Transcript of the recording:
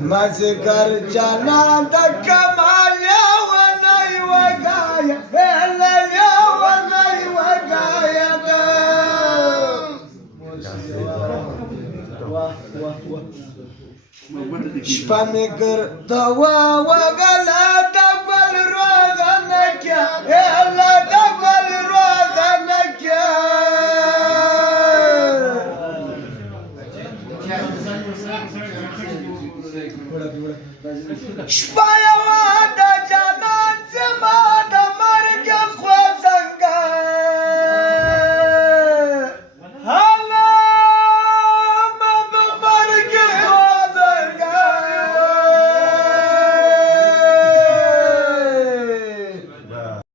माझे घरच्या नाद कमाल्या व नाही वगाया हेलल्या व नाही वगाया शिपाने करतवा वगला डबल रोग नक्या हेला डबल रोग नक्या शिपाया वाद